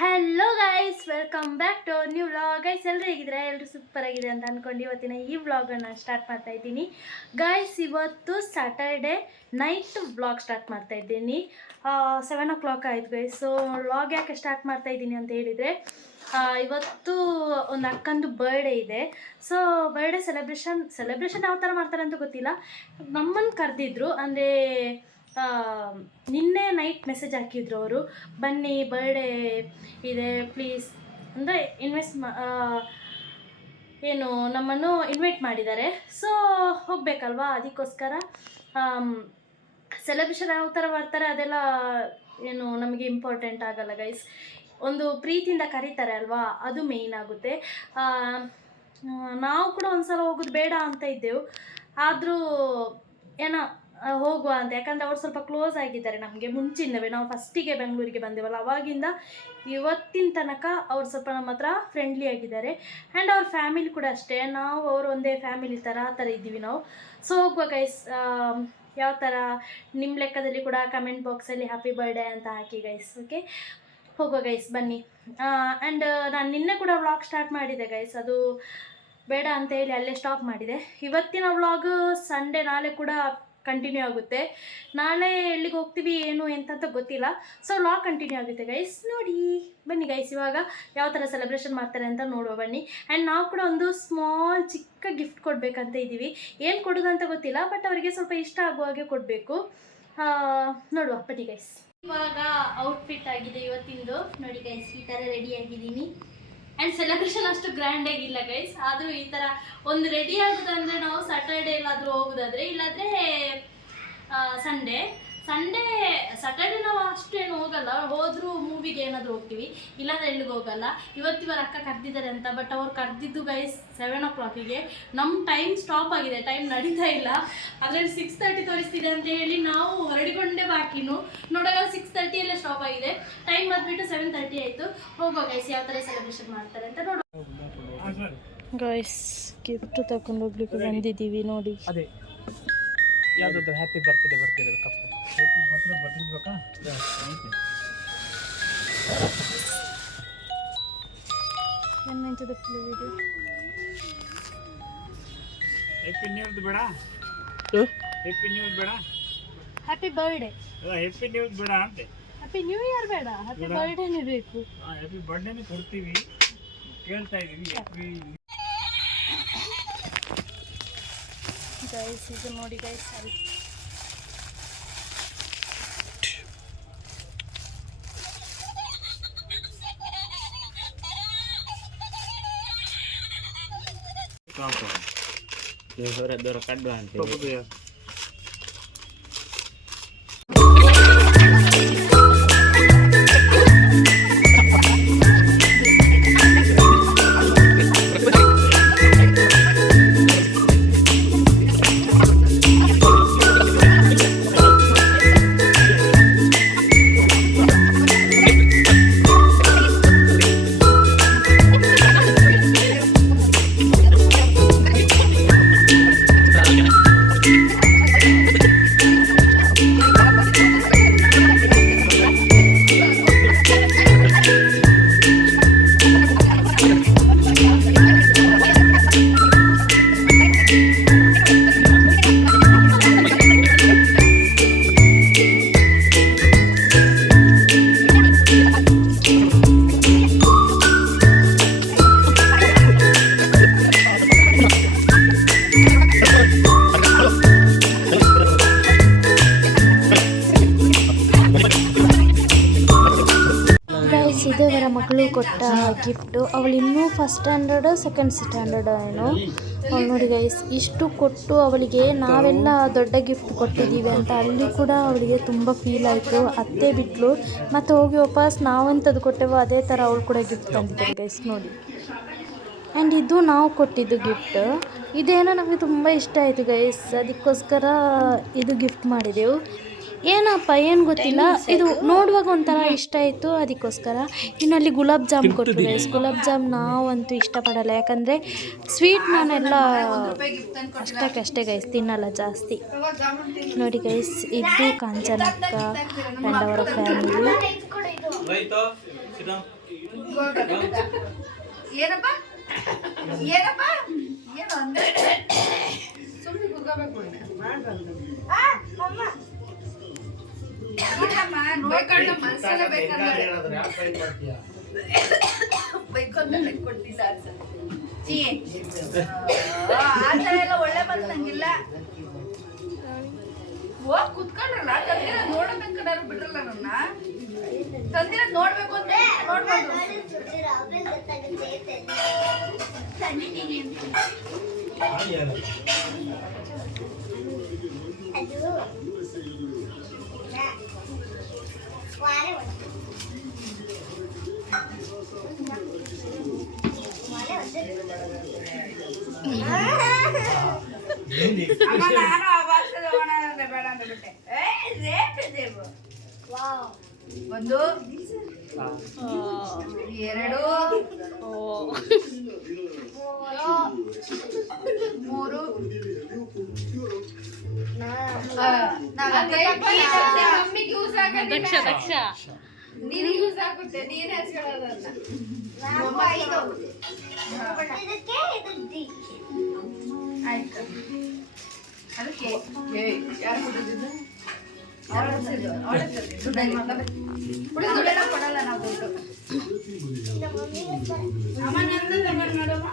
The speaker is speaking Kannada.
Hello guys, welcome back to new vlog. Guys ಎಲ್ಲರೂ ಹೇಗಿದ್ರೆ ಎಲ್ಲರೂ ಸೂಪರ್ ಆಗಿದೆ ಅಂತ ಅಂದ್ಕೊಂಡು ಇವತ್ತಿನ ಈ ವ್ಲಾಗನ್ನು ಸ್ಟಾರ್ಟ್ ಮಾಡ್ತಾ ಇದ್ದೀನಿ. ಗೈಸ್ ಇವತ್ತು ಸ್ಯಾಟರ್ಡೆ ನೈಟ್ ವ್ಲಾಗ್ ಸ್ಟಾರ್ಟ್ ಮಾಡ್ತಾ ಇದ್ದೀನಿ. 7 o'clock ಆಯ್ತು ಗೈಸ್. ಸೊ ವ್ಲಾಗ್ ಯಾಕೆ ಸ್ಟಾರ್ಟ್ ಮಾಡ್ತಾ ಇದ್ದೀನಿ ಅಂತ ಹೇಳಿದರೆ, ಇವತ್ತು ಒಂದು ಅಕ್ಕಂದು ಬರ್ಡೇ ಇದೆ. ಸೊ ಬರ್ಡೇ ಸೆಲೆಬ್ರೇಷನ್ ಯಾವ ಥರ ಮಾಡ್ತಾರೆ ಅಂತ ಗೊತ್ತಿಲ್ಲ. ನಮ್ಮನ್ನು ಕರೆದಿದ್ರು, ಅಂದರೆ ನಿನ್ನೆ ನೈಟ್ ಮೆಸೇಜ್ ಹಾಕಿದ್ರು ಅವರು, ಬನ್ನಿ ಬರ್ಡೇ ಇದೆ ಪ್ಲೀಸ್ ಅಂದರೆ ಏನು ನಮ್ಮನ್ನು ಇನ್ವೈಟ್ ಮಾಡಿದ್ದಾರೆ. ಸೊ ಹೋಗಬೇಕಲ್ವಾ, ಅದಕ್ಕೋಸ್ಕರ ಸೆಲೆಬ್ರೇಷನ್ ಯಾವ ಥರ ಮಾಡ್ತಾರೆ ಅದೆಲ್ಲ ಏನು ನಮಗೆ ಇಂಪಾರ್ಟೆಂಟ್ ಆಗಲ್ಲ ಗೈಸ್. ಒಂದು ಪ್ರೀತಿಯಿಂದ ಕರೀತಾರೆ ಅಲ್ವಾ, ಅದು ಮೇಯ್ನ್ ಆಗುತ್ತೆ. ನಾವು ಕೂಡ ಒಂದು ಸಲ ಹೋಗೋದು ಬೇಡ ಅಂತ ಇದ್ದೆವು, ಆದರೂ ಏನೋ ಹೋಗುವ ಅಂತ. ಯಾಕಂದರೆ ಅವ್ರು ಸ್ವಲ್ಪ ಕ್ಲೋಸ್ ಆಗಿದ್ದಾರೆ ನಮಗೆ ಮುಂಚಿನವೇ. ನಾವು ಫಸ್ಟಿಗೆ ಬೆಂಗಳೂರಿಗೆ ಬಂದೇವಲ್ಲ, ಅವಾಗಿಂದ ಇವತ್ತಿನ ತನಕ ಅವ್ರು ಸ್ವಲ್ಪ ನಮ್ಮ ಹತ್ರ ಫ್ರೆಂಡ್ಲಿ ಆಗಿದ್ದಾರೆ. ಆ್ಯಂಡ್ ಅವ್ರ ಫ್ಯಾಮಿಲಿ ಕೂಡ ಅಷ್ಟೇ, ನಾವು ಅವರು ಒಂದೇ ಫ್ಯಾಮಿಲಿ ಆ ಥರ ಇದ್ದೀವಿ ನಾವು. ಸೊ ಹೋಗುವ ಗೈಸ್. ಯಾವ ಥರ ನಿಮ್ಮ ಲೆಕ್ಕದಲ್ಲಿ ಕೂಡ ಕಮೆಂಟ್ ಬಾಕ್ಸಲ್ಲಿ ಹ್ಯಾಪಿ ಬರ್ಡೇ ಅಂತ ಹಾಕಿ ಗೈಸ್. ಓಕೆ, ಹೋಗುವ ಗೈಸ್, ಬನ್ನಿ. ಆ್ಯಂಡ್ ನಾನು ನಿನ್ನೆ ಕೂಡ ವ್ಲಾಗ್ ಸ್ಟಾರ್ಟ್ ಮಾಡಿದೆ ಗೈಸ್, ಅದು ಬೇಡ ಅಂತ ಹೇಳಿ ಅಲ್ಲೇ ಸ್ಟಾಪ್ ಮಾಡಿದೆ. ಇವತ್ತಿನ ವ್ಲಾಗ್ ಸಂಡೇ, ನಾಳೆ ಕೂಡ ಕಂಟಿನ್ಯೂ ಆಗುತ್ತೆ. ನಾಳೆ ಎಲ್ಲಿಗೆ ಹೋಗ್ತೀವಿ ಏನು ಎಂತ ಗೊತ್ತಿಲ್ಲ. ಸೊ ವ್ಲಾಗ್ ಕಂಟಿನ್ಯೂ ಆಗುತ್ತೆ ಗೈಸ್, ನೋಡಿ ಬನ್ನಿ ಗೈಸ್. ಇವಾಗ ಯಾವ ಥರ ಸೆಲೆಬ್ರೇಷನ್ ಮಾಡ್ತಾರೆ ಅಂತ ನೋಡುವ ಬನ್ನಿ. ಆ್ಯಂಡ್ ನಾವು ಕೂಡ ಒಂದು ಸ್ಮಾಲ್ ಚಿಕ್ಕ ಗಿಫ್ಟ್ ಕೊಡಬೇಕಂತ ಇದ್ದೀವಿ. ಏನು ಕೊಡೋದಂತ ಗೊತ್ತಿಲ್ಲ, ಬಟ್ ಅವರಿಗೆ ಸ್ವಲ್ಪ ಇಷ್ಟ ಆಗುವ ಹಾಗೆ ಕೊಡಬೇಕು. ನೋಡುವ ಬನ್ನಿ ಗೈಸ್. ಇವಾಗ ಔಟ್ಫಿಟ್ ಆಗಿದೆ ಇವತ್ತಿಂದು, ನೋಡಿ ಗೈಸ್, ಈ ಥರ ರೆಡಿ ಆಗಿದ್ದೀನಿ. ಆ್ಯಂಡ್ ಸೆಲೆಬ್ರೇಷನ್ ಅಷ್ಟು ಗ್ರ್ಯಾಂಡಾಗಿಲ್ಲ ಗೈಸ್, ಆದರೂ ಈ ಥರ ಒಂದು ರೆಡಿ ಆಗೋದಂದರೆ ನಾವು ಸ್ಯಾಟರ್ಡೇ ಎಲ್ಲಾದರೂ ಹೋಗೋದಾದರೆ, ಇಲ್ಲಾಂದರೆ ಸ್ಯಾಟರ್ಡೇ ನಾವು ಅಷ್ಟು ಏನು ಹೋಗಲ್ಲ. ಹೋದರೂ ಮೂವಿಗೆ ಏನಾದರೂ ಹೋಗ್ತೀವಿ, ಇಲ್ಲಾಂದರೆ ಎಲ್ಲಿಗೆ ಹೋಗಲ್ಲ. ಇವತ್ತಿವರ ಅಕ್ಕ ಕರೆದಿದ್ದಾರೆ ಅಂತ, ಬಟ್ ಅವ್ರು ಕರೆದಿದ್ದು ಗೈಸ್ 7 o'clockಗೆ. ನಮ್ಮ ಟೈಮ್ ಸ್ಟಾಪ್ ಆಗಿದೆ, ಟೈಮ್ ನಡೀತಾ ಇಲ್ಲ. ಅದರಲ್ಲಿ 6:30 ತೋರಿಸ್ತಿದೆ ಅಂತ ಹೇಳಿ ನಾವು ಹೊರಡಿಕೊಂಡೇ ಬಾಕಿನು ನೋಡೋವಾಗ 6:30 ಸ್ಟಾಪ್ ಆಗಿದೆ. ಟೈಮ್ ಬಂದುಬಿಟ್ಟು 7:30 ಆಯಿತು. ಹೋಗೋ ಗೈಸ್, ಯಾವ ಥರ ಸೆಲೆಬ್ರೇಷನ್ ಮಾಡ್ತಾರೆ ಅಂತ ನೋಡೋ ಗೈಸ್. ಗಿಫ್ಟ್ ತಗೊಂಡು ಹೋಗ್ಲಿಕ್ಕೆ ಬಂದಿದ್ದೀವಿ ನೋಡಿ. ಅದೇ ಯಾವುದಾದ್ರು ಹ್ಯಾಪಿ ಬರ್ತ್ಡೇ ಕಪ್ಪು ಹ್ಯಾಪಿ ಬರ್ತ್ಡೇ ಬರ್ತಿರ್ಬೇಕಾ? ಹ್ಯಾಪಿ ನ್ಯೂಸ್ ಬೇಡ, ಹ್ಯಾಪಿ ನ್ಯೂಸ್ ಬೇಡ, ಹ್ಯಾಪಿ ಬರ್ಡೇ. ಹ್ಯಾಪಿ ನ್ಯೂಸ್ ಬೇಡ ಅಂತೆ. ಹ್ಯಾಪಿ ನ್ಯೂ ಇಯರ್ ಬೇಡ, ಹ್ಯಾಪಿ ಬರ್ಡೇನೇ ಬೇಕು. ಹ್ಯಾಪಿ ಬರ್ಡೇನೇ ಕೊಡ್ತೀವಿ, ಕೇಳ್ತಾ ಇದೀವಿ. ಹ್ಯಾಪಿ ಗೈಸ್, ಇದು ನೋಡಿ ಗೈಸ್, ಸರಿ ದೊರ ಕಡ್ಡು ಅಂತ ಇದವರ ಮಗಳು ಕೊಟ್ಟ ಗಿಫ್ಟು. ಅವಳು ಇನ್ನೂ ಫಸ್ಟ್ ಸ್ಟ್ಯಾಂಡರ್ಡ್ ಸೆಕೆಂಡ್ ಸ್ಟ್ಯಾಂಡರ್ಡ್ ಏನೋ. ಅವಳು ನೋಡಿ ಗೈಸ್, ಇಷ್ಟು ಕೊಟ್ಟು ಅವಳಿಗೆ ನಾವೆಲ್ಲ ದೊಡ್ಡ ಗಿಫ್ಟ್ ಕೊಟ್ಟಿದ್ದೀವಿ ಅಂತ ಅಲ್ಲಿ ಕೂಡ ಅವಳಿಗೆ ತುಂಬ ಫೀಲ್ ಆಯಿತು. ಅತ್ತೆ ಬಿಟ್ಲು, ಮತ್ತು ಹೋಗಿ ವಾಪಸ್ ನಾವಂಥದ್ದು ಕೊಟ್ಟೆವೋ ಅದೇ ಥರ ಅವಳು ಕೂಡ ಗಿಫ್ಟ್ ತಂದಿದ್ದಾರೆ ಗೈಸ್ ನೋಡಿ. ಆ್ಯಂಡ್ ಇದು ನಾವು ಕೊಟ್ಟಿದ್ದು ಗಿಫ್ಟ್. ಇದೇನೋ ನಮಗೆ ತುಂಬ ಇಷ್ಟ ಆಯಿತು ಗೈಸ್, ಅದಕ್ಕೋಸ್ಕರ ಇದು ಗಿಫ್ಟ್ ಮಾಡಿದೆವು. ಏನಪ್ಪ ಏನು ಗೊತ್ತಿಲ್ಲ, ಇದು ನೋಡುವಾಗ ಒಂಥರ ಇಷ್ಟ ಆಯಿತು, ಅದಕ್ಕೋಸ್ಕರ. ಇನ್ನು ಅಲ್ಲಿ ಗುಲಾಬ್ ಜಾಮ್ ಕೊಟ್ಟರು ಗೈಸ್. ಗುಲಾಬ್ ಜಾಮ್ ನಾವಂತೂ ಇಷ್ಟಪಡಲ್ಲ, ಯಾಕಂದರೆ ಸ್ವೀಟ್ ನಾನೆಲ್ಲ ಅಷ್ಟಕ್ಕಷ್ಟೇ ಗೈಸ್, ತಿನ್ನಲ್ಲ ಜಾಸ್ತಿ. ನೋಡಿ ಗೈಸ್, ಇದು ಕಾಂಚನಕ್ಕ ಆ್ಯಂಡ್ ಅವರ ಫ್ಯಾಮಿಲಿ. ಏನಪ್ಪ ಏನಪ್ಪ ಏನು ಅಂದ್ರೆ ಸುಮ್ಮನೆ ಕುತ್ಕೋಬೇಕು ನೋಡ್ಕೊಂಡು ಮನಸ್ಸೆಲ್ಲ ಬೇಕಾದ್ರೆ ಬೈಕೊಂಡ ಕೊಟ್ಟಿಲ್ಲ ಆ ಥರ ಎಲ್ಲ ಒಳ್ಳೆ ಬಂದು ನಂಗಿಲ್ಲ ಹೋಗ್ ಕುತ್ಕೊಂಡ್ರಲ್ಲ ತಂದಿರ ನೋಡಬೇಕಂದ್ರೆ ಬಿಡ್ರಲ್ಲ ನನ್ನ ತಂದಿರ ನೋಡ್ಬೇಕು ಅಂದ್ರೆ ನೋಡ್ಬೋದು ಅಮ್ಮ ನಾನು ಆ ಭಾಷೆದ ಓಣ ಅಂದ್ರೆ ಬೇಡ ಅಂತ ಬಿಟ್ಟೆ ರೇಟ್ ಇದೆ ಒಂದು ಎರಡು ಮೂರು ಮಮ್ಮಿಗೆ ಯೂಸ್ ದಕ್ಷ ನೀನು ಯೂಸ್ ಆಗುತ್ತೆ ನೀನ್ ಹಚ್ಕೊಳ್ಳೋದನ್ನ ಆಯ್ತು ಅದಕ್ಕೆ ಯಾರು ಕೊಟ್ಟಿದ್ದು ದುಡ್ಡೆಲ್ಲ ಕೊಡಲ್ಲ ನಾವು ದುಡ್ಡು ಅಮ್ಮ ನಂದು ತಗೊಂಡು ನೋಡಮ್ಮ